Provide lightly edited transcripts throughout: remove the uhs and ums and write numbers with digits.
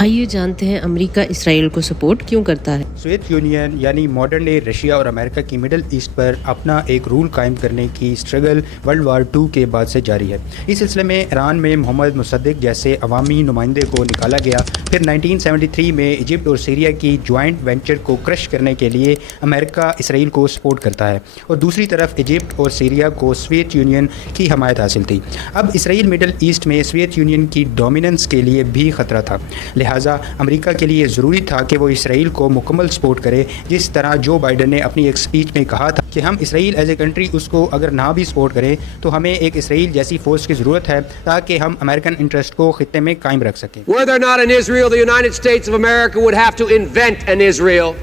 آئیے جانتے ہیں امریکہ اسرائیل کو سپورٹ کیوں کرتا ہے۔ سوویت یونین یعنی ماڈرن ڈے رشیا اور امریکہ کی مڈل ایسٹ پر اپنا ایک رول قائم کرنے کی اسٹرگل ورلڈ وار 2 کے بعد سے جاری ہے۔ اس سلسلے میں ایران میں محمد مصدق جیسے عوامی نمائندے کو نکالا گیا، پھر 1973 میں ایجپٹ اور سیریا کی جوائنٹ وینچر کو کرش کرنے کے لیے امریکہ اسرائیل کو سپورٹ کرتا ہے، اور دوسری طرف ایجپٹ اور سیریا کو سوویت یونین کی حمایت حاصل تھی۔ اب اسرائیل مڈل ایسٹ میں سوویت یونین کی ڈومیننس کے لیے بھی خطرہ تھا، لہٰذا امریکہ کے لیے ضروری تھا کہ وہ اسرائیل کو مکمل سپورٹ کرے، جس طرح جو بائیڈن نے اپنی ایک سپیچ میں کہا تھا کہ ہم اسرائیل ایز اے کنٹری اس کو اگر نہ بھی سپورٹ کریں تو ہمیں ایک اسرائیل جیسی فورس کی ضرورت ہے تاکہ ہم امریکن انٹرسٹ کو خطے میں قائم رکھ سکیں۔ Whether or not in Israel, the United States of America would have to invent an Israel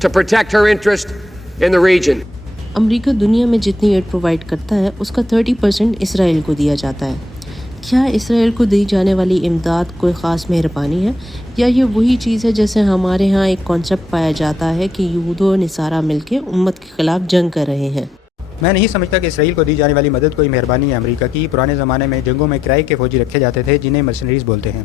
to protect her interest in the region. امریکہ دنیا میں جتنی ایڈ پرووائڈ کرتا ہے اس کا 30% اسرائیل کو دیا جاتا ہے۔ کیا اسرائیل کو دی جانے والی امداد کوئی خاص مہربانی ہے، یا یہ وہی چیز ہے جیسے ہمارے ہاں ایک کانسیپٹ پایا جاتا ہے کہ یہود و نصارہ مل کے امت کے خلاف جنگ کر رہے ہیں؟ میں نہیں سمجھتا کہ اسرائیل کو دی جانے والی مدد کوئی مہربانی ہے امریکہ کی۔ پرانے زمانے میں جنگوں میں کرائے کے فوجی رکھے جاتے تھے جنہیں مرسنریز بولتے ہیں،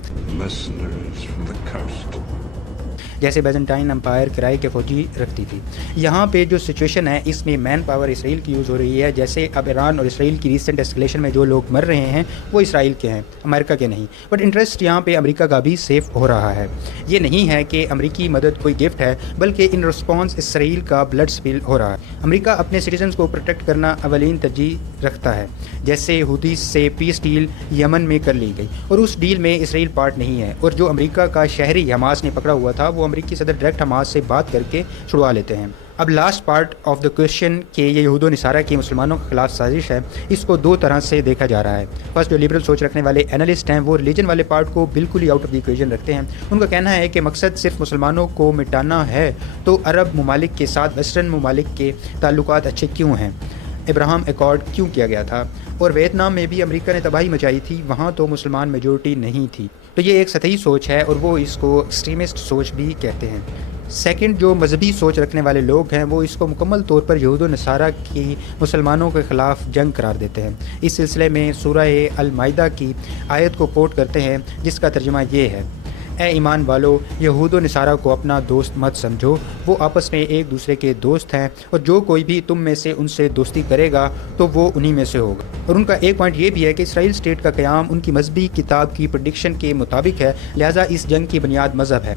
جیسے بیزنٹائن امپائر کرائے کے فوجی رکھتی تھی۔ یہاں پہ جو سچویشن ہے اس میں مین پاور اسرائیل کی یوز ہو رہی ہے، جیسے اب ایران اور اسرائیل کی ریسنٹ اسکلیشن میں جو لوگ مر رہے ہیں وہ اسرائیل کے ہیں، امریکہ کے نہیں۔ بٹ انٹرسٹ یہاں پہ امریکہ کا بھی سیف ہو رہا ہے۔ یہ نہیں ہے کہ امریکی مدد کوئی گفٹ ہے، بلکہ ان رسپانس اسرائیل کا بلڈ سپل ہو رہا ہے۔ امریکہ اپنے سٹیزنز کو پروٹیکٹ کرنا اولین ترجیح رکھتا ہے، جیسے حوثیز سے پیس ڈیل یمن میں کر لی گئی، اور اس ڈیل میں اسرائیل پارٹ نہیں ہے، اور جو امریکہ کا شہری حماس نے پکڑا ہوا تھا وہ امریکی صدر ڈائریکٹ حماس سے بات کر کے چھڑوا لیتے ہیں۔ اب last part of the question کہ یہ یہود و نصارہ کی مسلمانوں کے خلاف سازش ہے، اس کو دو طرح سے دیکھا جا رہا ہے۔ فرسٹ، جو لبرل سوچ رکھنے والے اینالسٹ ہیں وہ ریلیجن والے پارٹ کو بالکل ہی آؤٹ آف دی ایکویشن رکھتے ہیں۔ ان کا کہنا ہے کہ مقصد صرف مسلمانوں کو مٹانا ہے، تو عرب ممالک کے ساتھ ویسٹرن ممالک کے تعلقات اچھے کیوں ہیں، ابراہم ایکارڈ کیوں کیا گیا تھا، اور ویتنام میں بھی امریکہ نے تباہی مچائی تھی، وہاں تو مسلمان میجورٹی نہیں تھی۔ تو یہ ایک سطحی سوچ ہے، اور وہ اس کو ایکسٹریمسٹ سوچ بھی کہتے ہیں۔ سیکنڈ، جو مذہبی سوچ رکھنے والے لوگ ہیں وہ اس کو مکمل طور پر یہود و نصارہ کی مسلمانوں کے خلاف جنگ قرار دیتے ہیں۔ اس سلسلے میں سورہ المائدہ کی آیت کو کوٹ کرتے ہیں جس کا ترجمہ یہ ہے: اے ایمان والو، یہود و نصارہ کو اپنا دوست مت سمجھو، وہ آپس میں ایک دوسرے کے دوست ہیں، اور جو کوئی بھی تم میں سے ان سے دوستی کرے گا تو وہ انہی میں سے ہوگا۔ اور ان کا ایک پوائنٹ یہ بھی ہے کہ اسرائیل اسٹیٹ کا قیام ان کی مذہبی کتاب کی پریڈکشن کے مطابق ہے، لہٰذا اس جنگ کی بنیاد مذہب ہے۔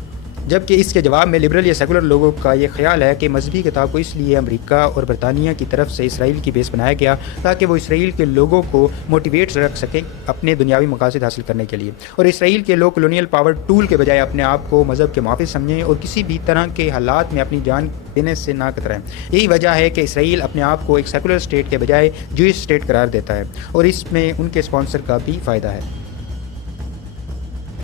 جبکہ اس کے جواب میں لبرل یا سیکولر لوگوں کا یہ خیال ہے کہ مذہبی کتاب کو اس لیے امریکہ اور برطانیہ کی طرف سے اسرائیل کی بیس بنایا گیا تاکہ وہ اسرائیل کے لوگوں کو موٹیویٹ رکھ سکیں اپنے دنیاوی مقاصد حاصل کرنے کے لیے، اور اسرائیل کے لوگ کولونیل پاور ٹول کے بجائے اپنے آپ کو مذہب کے محافظ سمجھیں اور کسی بھی طرح کے حالات میں اپنی جان دینے سے نہ کترائیں۔ یہی وجہ ہے کہ اسرائیل اپنے آپ کو ایک سیکولر اسٹیٹ کے بجائے جوئش اسٹیٹ قرار دیتا ہے، اور اس میں ان کے اسپانسر کا بھی فائدہ ہے۔